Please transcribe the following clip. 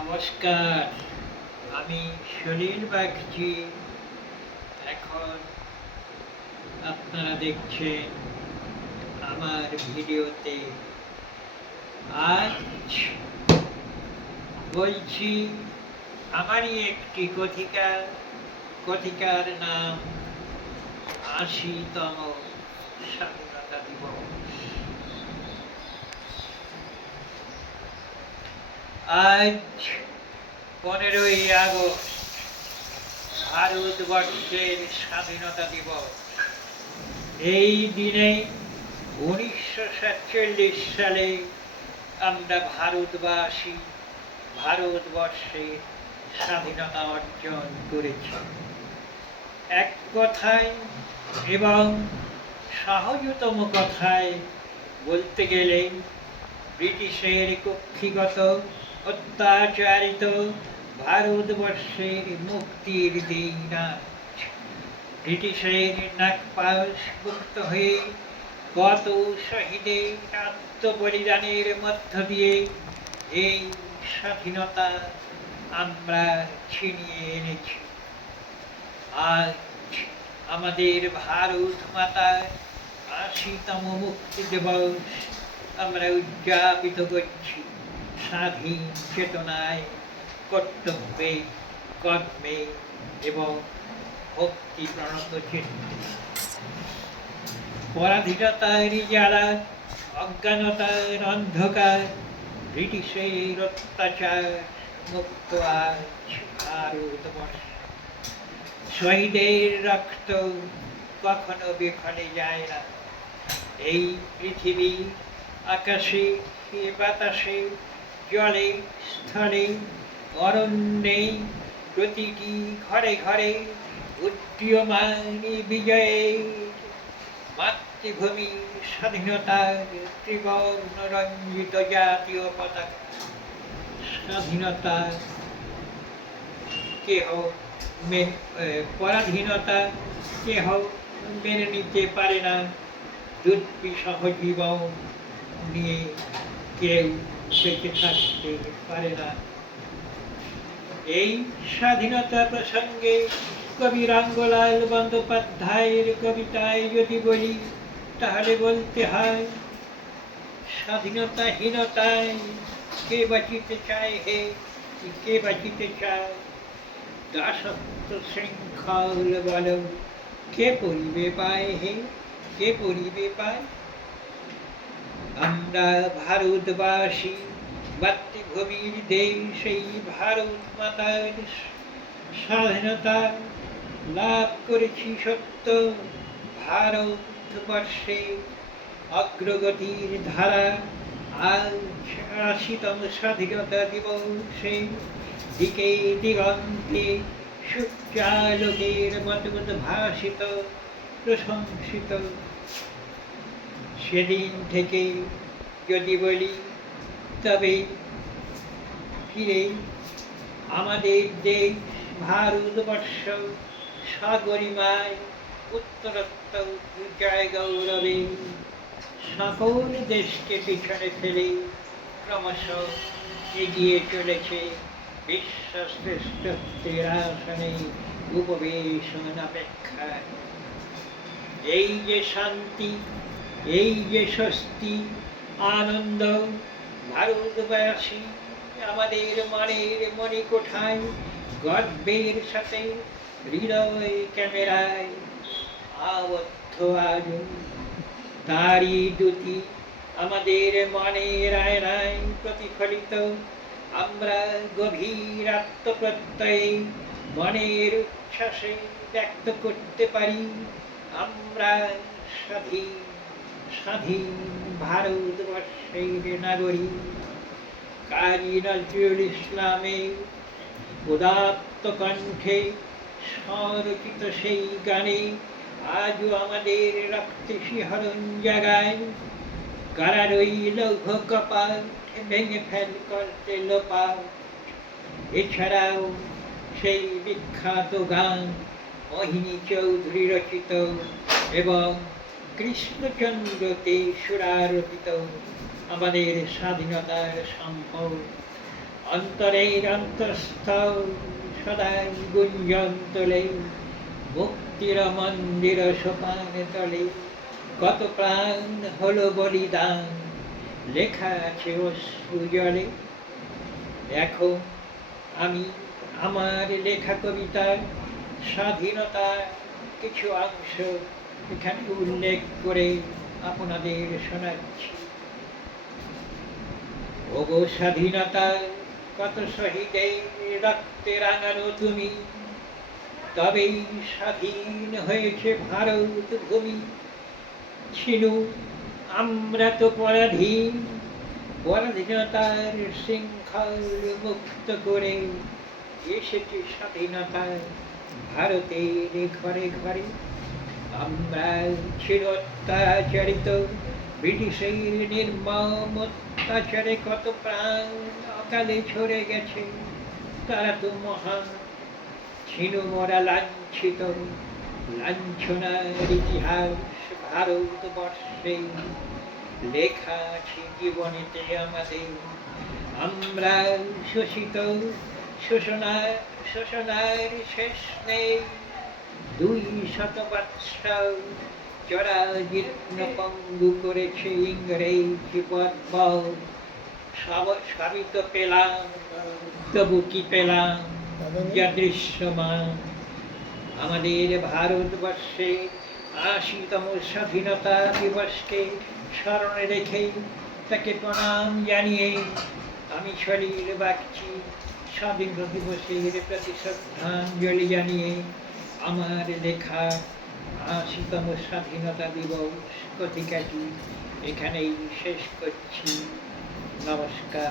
নমস্কার, আমি সলিল বাগচি। এখন আপনারা দেখছেন আমার ভিডিওতে। আজ বলছি আমারই একটি কথিকার নাম ৮০তম স্বাধীনতা দিবস। আজ ১৫ই আগস্ট, ভারতবর্ষের স্বাধীনতা দিবস। এই দিনে ১৯৪৭ সালে আমরা ভারতবর্ষের স্বাধীনতা অর্জন করেছি। এক কথায় এবং সহজতম কথায় বলতে গেলে ব্রিটিশের কক্ষিগত অত্যাচারিত ভারতবর্ষের মুক্তির দিন আজ। ব্রিটিশের নাগপাশ মুক্ত হয়ে কত শহীদের আত্মবলিদানের মধ্য দিয়ে এই স্বাধীনতা আমরা ছিনিয়ে এনেছি। আজ আমাদের ভারত মাতার ৮০তম মুক্তি দিবস আমরা উদযাপিত করছি স্বাধীন চেতনায়, কর্তব্যে, কর্মে এবং ভক্তি প্রণত চিত্তে। পরাধীনতার জ্বালা, অজ্ঞানতার অন্ধকার, ব্রিটিশের অত্যাচার মুক্ত আজ ভারতবর্ষ। শহীদের রক্ত কখনো বিফলে যায় না। এই পৃথিবী আকাশে, বাতাসে, জলে, স্থলে, অরণ্যে, প্রতিটি ঘরে ঘরে উদীয়মান বিজয়ের মাতৃভূমির স্বাধীনতার ত্রিবর্ণ রঞ্জিত জাতীয় পতাকা। স্বাধীনতা পরাধীনতা কেহ মেনে নিতে পারে না। দুর্বিষহ জীবন নিয়ে কেউ বেঁচে থাকতে পারে না। এই স্বাধীনতা প্রসঙ্গে কবি রাঙ্গলাল বন্দ্যোপাধ্যায়ের কবিতায় যদি বলি, তাহলে বলতে হয়, স্বাধীনতাহীনতায় কে বাঁচিতে চায় হে, কে বাঁচিতে চায়? দাসত্ব শৃঙ্খল বল কে পরিবে পায় হে, কে পরিবে পায়? আমরা ভারতবাসী, মাতৃভূমির দেশ এই ভারত মাতার স্বাধীনতা লাভ করেছি সত্য। ভারতবর্ষে অগ্রগতির ধারা আজ ৮০তম স্বাধীনতা দিবসে দিকে দিগন্তে সূর্যালোকের মতো উদ্ভাসিত, প্রশংসিত। সেদিন থেকে যদি বলি, তবে ফিরে আমাদের দেশ ভারতবর্ষ স্বগরিমায় উত্তরোত্তর জয় গৌরবে সকল দেশকে পিছনে ফেলে ক্রমশ এগিয়ে চলেছে বিশ্বশ্রেষ্ঠত্বের আসনে উপবেশন অপেক্ষায়। এই যে শান্তি, এই যে স্বস্তি, আনন্দ, ভারতবাসী আমাদের মনের মণিকোঠায় গর্বের সাথে হৃদয় ক্যামেরায় আবদ্ধ আজ। তারই দ্যুতি আমাদের মনের আয়নায় প্রতিফলিত। আমরা গভীর আত্মপ্রত্যয়ে মনের উচ্ছ্বাসে ব্যক্ত করতে পারি, আমরা স্বাধীন ভারতবর্ষের নাগরিক। কাজী নজরুল ইসলামের উদাত্ত কণ্ঠে স্বরচিত সেই গানে আজও আমাদের রক্তে শিহরণ জাগায়। কারারই লৌহ কপাট ভেঙে ফেল করতে লোপাট। এছাড়াও সেই বিখ্যাত গান মোহিনী চৌধুরী রচিত এবং কৃষ্ণচন্দ্র তেসুরা রচিত আমাদের স্বাধীনতার সম্ভব অন্তরের অন্তঃস্থ সদাই গুঞ্জন তোলে, মুক্তির মন্দির সোপান তলে কত প্রাণ হলো বলিদান, লেখা আছে অশ্রু জলে। এখন আমি আমার লেখা কবিতার স্বাধীনতার কিছু অংশ এখানে উল্লেখ করে আপনাদের শোনাচ্ছি। ওগো স্বাধীনতা, কত শহীদের রক্তে রাঙানো তুমি, তবেই স্বাধীন হয়েছে ভারত ভূমি। ছিনু আমরা তো পরাধীন, পরাধীনতার শৃঙ্খল মুক্ত করে এসেছে স্বাধীনতা ভারতের ঘরে ঘরে। আমরা ছিল অত্যাচারিত, ব্রিটিশের নির্মম অত্যাচারে কত প্রাণ অকালে ঝরে গেছে, তারা তো মহান। ছিল মোরা লাঞ্ছিত, লাঞ্ছনার ইতিহাস ভারতবর্ষে লেখা আছে জীবনেতে আমাদের। আমরা শোষিত, শোষণার শেষ নেই, 200 বৎসর জরাজীর্ণ পঙ্গু করেছে ইংরেজ বর্বর। সবই তো পেলাম, তবু কি পেলাম যা দৃশ্যমান। আমাদের ভারতবর্ষে 80তম স্বাধীনতা দিবসকে স্মরণে রেখে তাকে প্রণাম জানিয়ে আমি শরীর বাঁকছি। স্বাধীনতা দিবসের প্রতি শ্রদ্ধাঞ্জলি জানিয়ে আমার লেখা 80তম স্বাধীনতা দিবস কতিকাটি এখানেই শেষ করছি। নমস্কার।